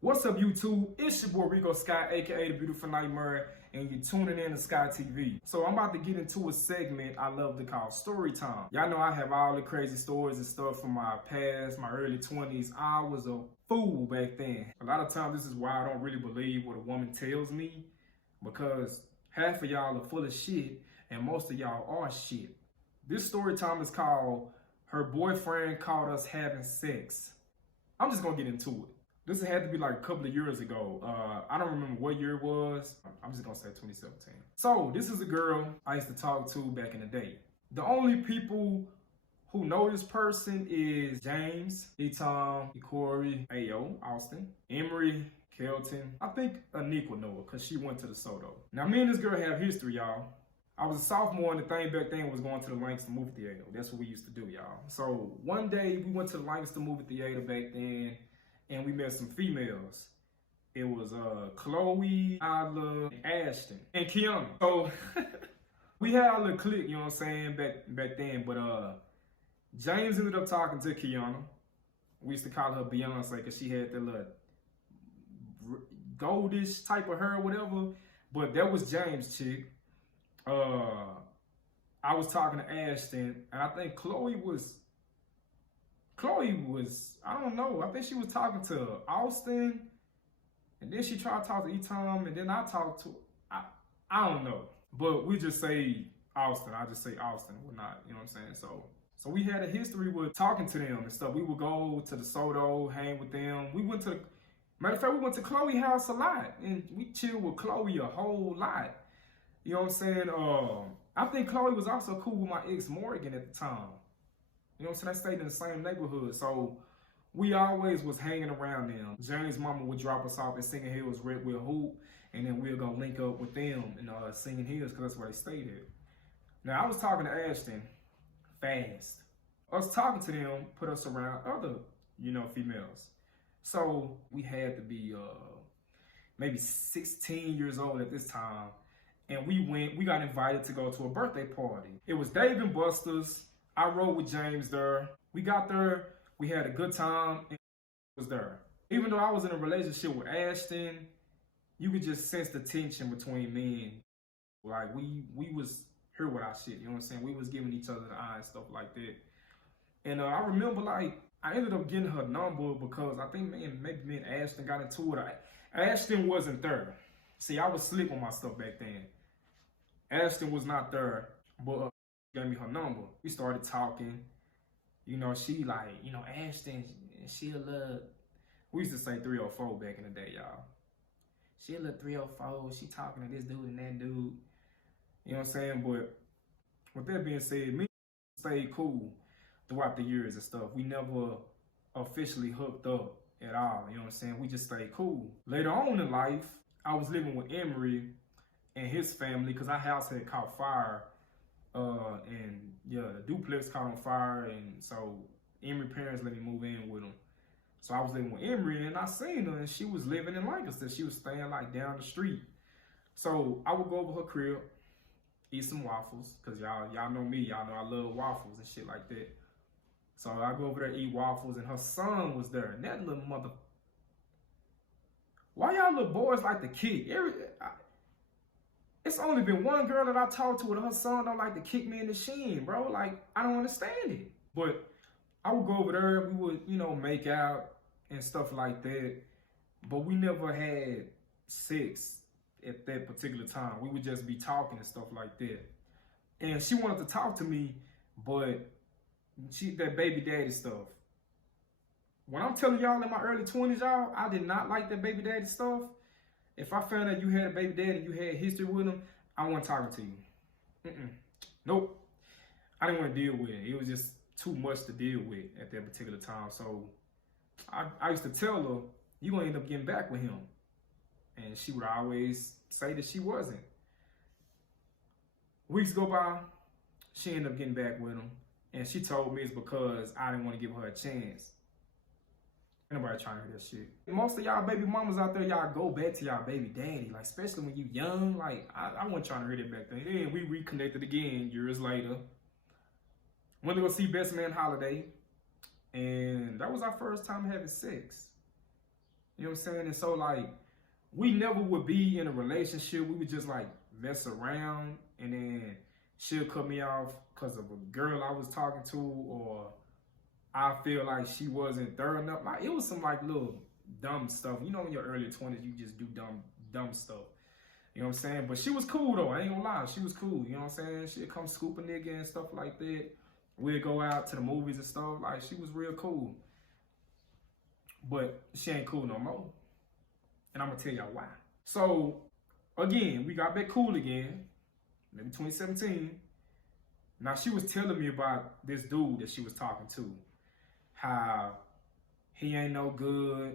What's up, YouTube? It's your boy Rico Sky, aka the Beautiful Nightmare, and you're tuning in to Sky TV. So I'm about to get into a segment I love to call Storytime. Y'all know I have all the crazy stories and stuff from my past, my early 20s. I was a fool back then. A lot of times this is why I don't really believe what a woman tells me, because half of y'all are full of shit and most of y'all are shit. This story time is called Her Boyfriend Caught Us Having Sex. I'm just gonna get into it. This had to be like a couple of years ago. I don't remember what year it was. I'm just gonna say 2017. So this is a girl I used to talk to back in the day. The only people who know this person is James, Etom, Corey, Ayo, Austin, Emery, Kelton. I think Anik would know her because she went to the Soto. Now me and this girl have history, y'all. I was a sophomore and the thing back then was going to the Langston movie theater. That's what we used to do, y'all. So one day we went to the Langston movie theater back then and we met some females. It was Chloe, Isla, Ashton, and Kiana. So we had a little clique, you know what I'm saying, back then. But James ended up talking to Kiana. We used to call her Beyonce because she had that little goldish type of hair or whatever. But that was James' chick. I was talking to Ashton, and I think Chloe was, I don't know, I think she was talking to Austin, and then she tried to talk to Etom, and then I talked to, I don't know. But we just say Austin, I just say Austin, we're not, you know what I'm saying? So we had a history with talking to them and stuff. We would go to the Soto, hang with them. Matter of fact, we went to Chloe's house a lot, and we chilled with Chloe a whole lot. You know what I'm saying? I think Chloe was also cool with my ex Morgan at the time. You know what I'm saying? I stayed in the same neighborhood, so we always was hanging around them. James' mama would drop us off at Singing Hills Red Wheel Hoop, and then we'll go link up with them in Singing Hills because that's where they stayed at. Now, I was talking to Ashton fast. Us talking to them put us around other, females. So we had to be maybe 16 years old at this time. And we got invited to go to a birthday party. It was Dave and Buster's. I rode with James there. We got there, we had a good time, and was there. Even though I was in a relationship with Ashton, you could just sense the tension between me and, like, we was here with our shit, you know what I'm saying? We was giving each other the eye and stuff like that. And I remember, like, I ended up getting her number because I think maybe me and Ashton got into it. Ashton wasn't there. See, I was slick on my stuff back then. Ashton was not there, but gave me her number. We started talking. She like, Ashton, she'll love, we used to say 304 back in the day, y'all. She'll love 304, she talking to this dude and that dude. You know what I'm saying? But with that being said, me stayed cool throughout the years and stuff. We never officially hooked up at all, you know what I'm saying? We just stayed cool. Later on in life, I was living with Emery and his family because our house had caught fire. And yeah, the duplex caught on fire, and so Emery's parents let me move in with them. So I was living with Emery, and I seen her, and she was living in Lancaster. She was staying like down the street. So I would go over her crib, eat some waffles, because y'all know me, y'all know I love waffles and shit like that. So I go over there, eat waffles, and her son was there, and that little mother. Why y'all little boys like to kick? It's only been one girl that I talked to and her son don't like to kick me in the shin, bro. Like, I don't understand it. But I would go over there, we would, make out and stuff like that. But we never had sex at that particular time. We would just be talking and stuff like that. And she wanted to talk to me, but that baby daddy stuff. When I'm telling y'all in my early 20s, y'all, I did not like that baby daddy stuff. If I found out you had a baby daddy and you had history with him, I wasn't talking to you. Nope. I didn't want to deal with it. It was just too much to deal with at that particular time. So I used to tell her, you're going to end up getting back with him. And she would always say that she wasn't. Weeks go by, she ended up getting back with him. And she told me it's because I didn't want to give her a chance. Ain't nobody trying to hear that shit. Most of y'all baby mamas out there, y'all go back to y'all baby daddy. Like, especially when you young. Like, I wasn't trying to hear that back then. Then we reconnected again years later. Went to go see Best Man Holiday. And that was our first time having sex. You know what I'm saying? And so like, we never would be in a relationship. We would just like mess around, and then she'll cut me off because of a girl I was talking to, or I feel like she wasn't thorough enough. Like, it was some like little dumb stuff. You know, in your early 20s, you just do dumb stuff. You know what I'm saying? But she was cool though. I ain't gonna lie, she was cool. You know what I'm saying? She'd come scoop a nigga and stuff like that. We'd go out to the movies and stuff. Like, she was real cool. But she ain't cool no more. And I'm gonna tell y'all why. So, again, we got back cool again. Maybe 2017. Now, she was telling me about this dude that she was talking to. How he ain't no good.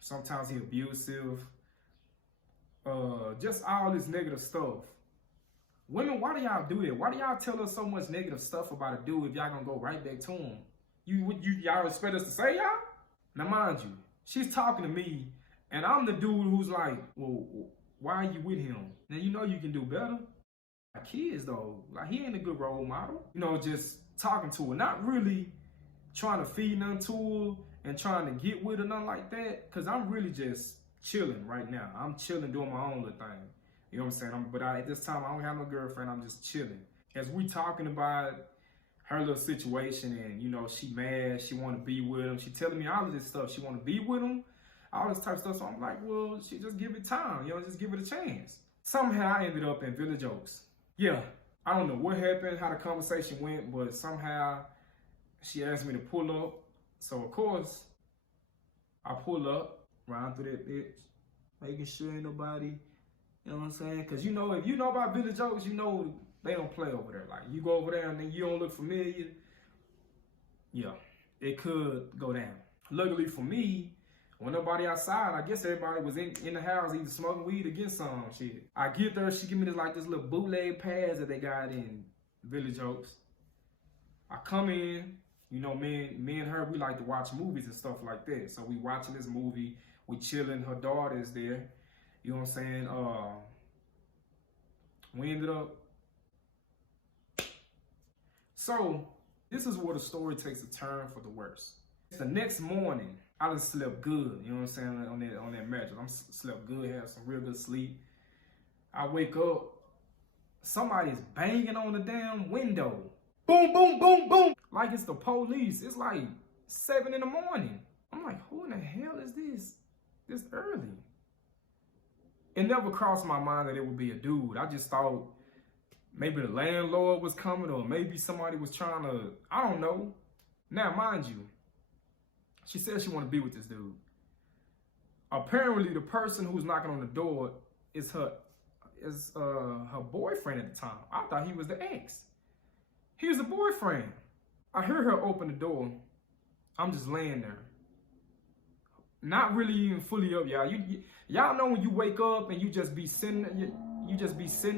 Sometimes he abusive. Just all this negative stuff. Women, why do y'all do that? Why do y'all tell us so much negative stuff about a dude if y'all gonna go right back to him? Y'all expect us to say y'all? Now, mind you, she's talking to me, and I'm the dude who's like, well, why are you with him? Now, you know you can do better. My kids, though, like, he ain't a good role model. You know, just talking to her, not really trying to feed nothing to her and trying to get with her, nothing like that, because I'm really just chilling right now. I'm chilling, doing my own little thing. You know what I'm saying? But at this time, I don't have no girlfriend. I'm just chilling. As we talking about her little situation, and, you know, she mad, she want to be with him. She telling me all of this stuff. She want to be with him, all this type of stuff. So I'm like, well, she just give it time. You know, just give it a chance. Somehow I ended up in Village Oaks. Yeah, I don't know what happened, how the conversation went, but somehow she asked me to pull up. So, of course, I pull up, ride through that bitch, making sure ain't nobody, you know what I'm saying? Because, you know, if you know about Village Oaks, you know they don't play over there. Like, you go over there and then you don't look familiar, yeah, it could go down. Luckily for me, when nobody outside, I guess everybody was in the house either smoking weed or getting some shit. I get there, she give me this little bootleg pads that they got in Village Oaks. I come in, you know, me and her, we like to watch movies and stuff like that. So we watching this movie, we chilling, her daughter is there. You know what I'm saying? We ended up. So this is where the story takes a turn for the worse. The next morning, I done slept good, you know what I'm saying, on that mattress. I slept good, had some real good sleep. I wake up, somebody's banging on the damn window. Boom, boom, boom, boom. Like it's the police. It's like 7 in the morning. I'm like, who in the hell is this early? It never crossed my mind that it would be a dude. I just thought maybe the landlord was coming, or maybe somebody was trying to, I don't know. Now, mind you, she said she want to be with this dude. Apparently, the person who's knocking on the door is her boyfriend at the time. I thought he was the ex. He was the boyfriend. I heard her open the door. I'm just laying there, not really even fully up, y'all. Y'all know when you wake up and you just be sitting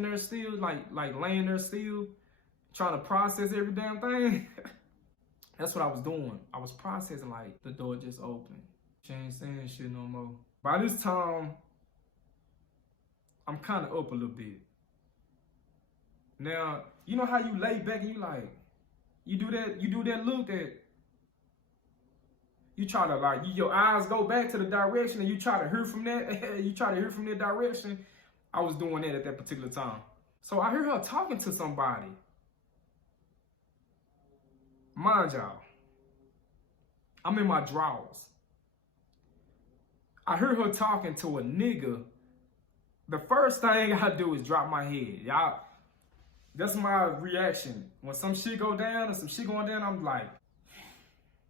there still, like laying there still, trying to process every damn thing. That's what I was doing. I was processing, like, the door just opened. She ain't saying shit no more. By this time, I'm kind of up a little bit. Now, you know how you lay back and you do that look that you try to, like, your eyes go back to the direction and you try to hear from that. You try to hear from that direction. I was doing that at that particular time. So I hear her talking to somebody. Mind y'all, I'm in my drawers. I heard her talking to a nigga. The first thing I do is drop my head. Y'all, that's my reaction. When some shit go down or some shit going down, I'm like,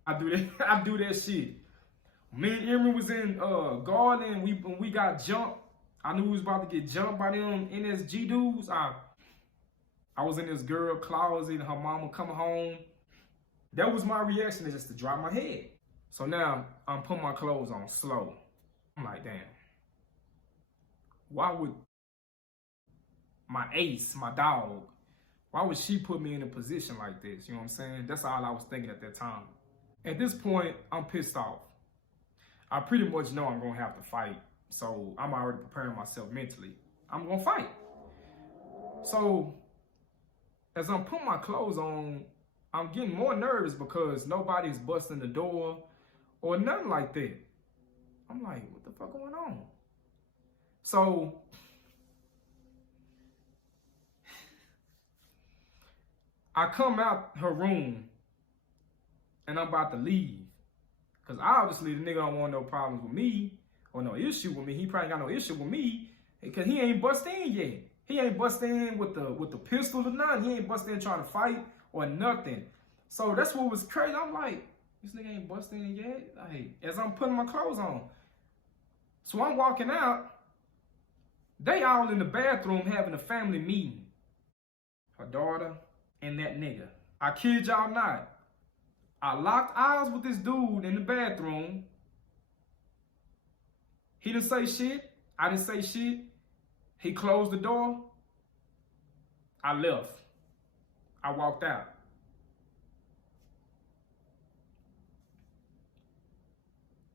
I do that shit. Me and Erin was in Garden, when we got jumped. I knew we was about to get jumped by them NSG dudes. I was in this girl closet and her mama coming home. That was my reaction, is just to drop my head. So now I'm putting my clothes on slow. I'm like, damn. Why would my ace, my dog, why would she put me in a position like this? You know what I'm saying? That's all I was thinking at that time. At this point, I'm pissed off. I pretty much know I'm gonna have to fight. So I'm already preparing myself mentally. I'm gonna fight. So as I'm putting my clothes on, I'm getting more nervous because nobody's busting the door or nothing like that. I'm like, what the fuck going on? So I come out her room and I'm about to leave. Because obviously the nigga don't want no problems with me or no issue with me. He probably got no issue with me because he ain't bust in yet. He ain't bust in with the pistol or nothing. He ain't bust in trying to fight or nothing. So that's what was crazy. I'm like, this nigga ain't bust in yet. Like, as I'm putting my clothes on. So I'm walking out. They all in the bathroom having a family meeting. Her daughter and that nigga. I kid y'all not. I locked eyes with this dude in the bathroom. He didn't say shit. I didn't say shit. He closed the door. I left. I walked out.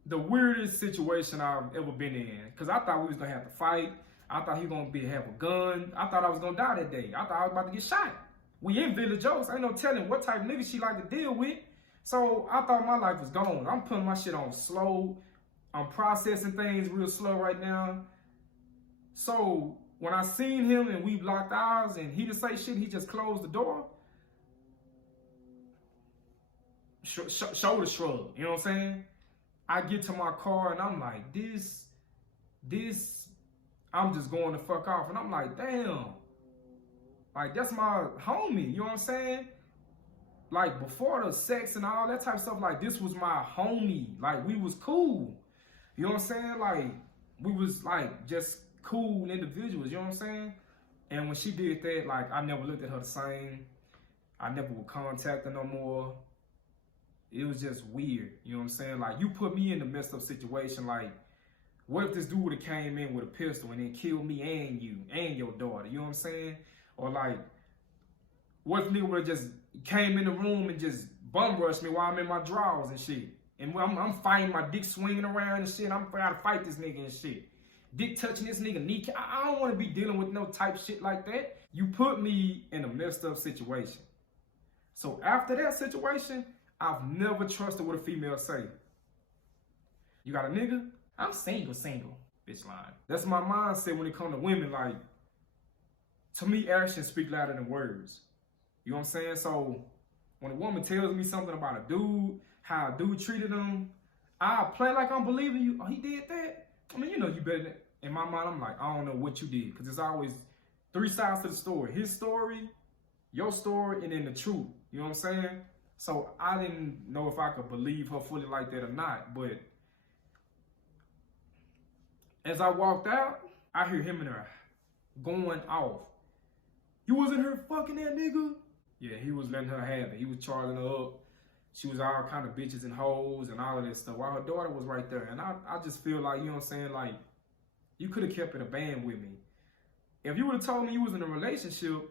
The weirdest situation I've ever been in. Because I thought we was going to have to fight. I thought he was going to have a gun. I thought I was going to die that day. I thought I was about to get shot. We in Village Oaks. Ain't no telling what type of nigga she like to deal with. So I thought my life was gone. I'm putting my shit on slow. I'm processing things real slow right now. So when I seen him and we locked eyes and he didn't say shit, he just closed the door. Shoulder shrug, you know what I'm saying? I get to my car and I'm like, this, I'm just going the fuck off. And I'm like, damn. Like, that's my homie, you know what I'm saying? Like, before the sex and all that type of stuff, like, this was my homie. Like, we was cool. You know what I'm saying? Like, we was, like, just cool individuals, you know what I'm saying? And when she did that, like, I never looked at her the same. I never would contact her no more. It was just weird, you know what I'm saying? Like, you put me in a messed up situation, like, what if this dude would have came in with a pistol and then killed me and you and your daughter, you know what I'm saying? Or, like, what if nigga would have just came in the room and just bum rushed me while I'm in my drawers and shit? And I'm fighting, my dick swinging around and shit. I'm trying to fight this nigga and shit. Dick touching this nigga kneecap. I don't want to be dealing with no type shit like that. You put me in a messed up situation. So after that situation, I've never trusted what a female say. You got a nigga? I'm single. Bitch lying. That's my mindset when it comes to women. Like, to me, actions speak louder than words. You know what I'm saying? So when a woman tells me something about a dude, how a dude treated him, I play like I'm believing you. Oh, he did that? I mean, you know you better than. In my mind, I'm like, I don't know what you did. Because there's always three sides to the story. His story, your story, and then the truth. You know what I'm saying? So I didn't know if I could believe her fully like that or not. But as I walked out, I hear him and her going off. You wasn't her fucking that nigga? Yeah, he was letting her have it. He was charging her up. She was all kind of bitches and hoes and all of that stuff while her daughter was right there. And I just feel like, you know what I'm saying, like, you could have kept it a band with me. If you would have told me you was in a relationship,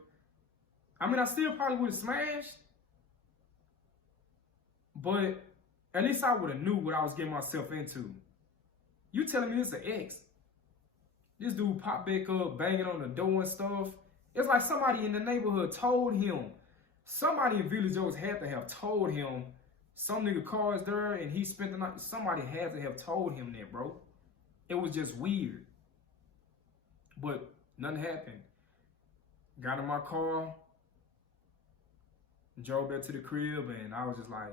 I mean, I still probably would have smashed. But at least I would have knew what I was getting myself into. You telling me this an ex. This dude popped back up, banging on the door and stuff. It's like somebody in the neighborhood told him. Somebody in Village Oaks had to have told him some nigga car is there and he spent the night. Somebody had to have told him that, bro. It was just weird. But nothing happened. Got in my car, drove back to the crib, and I was just like,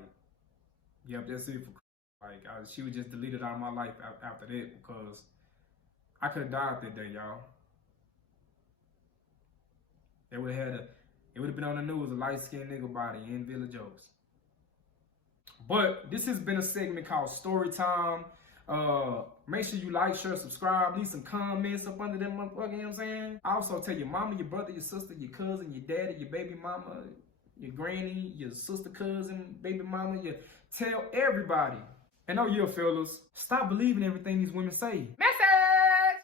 yep, that's it for like, she was just deleted out of my life after that because I could have died that day, y'all. It would have been on the news, a light-skinned nigga body in Village Oaks. But this has been a segment called Storytime. Make sure you like, share, subscribe, leave some comments up under them motherfuckers, you know what I'm saying? Also tell your mama, your brother, your sister, your cousin, your daddy, your baby mama, your granny, your sister, cousin, baby mama, tell everybody. And oh yeah, fellas, stop believing everything these women say. Message!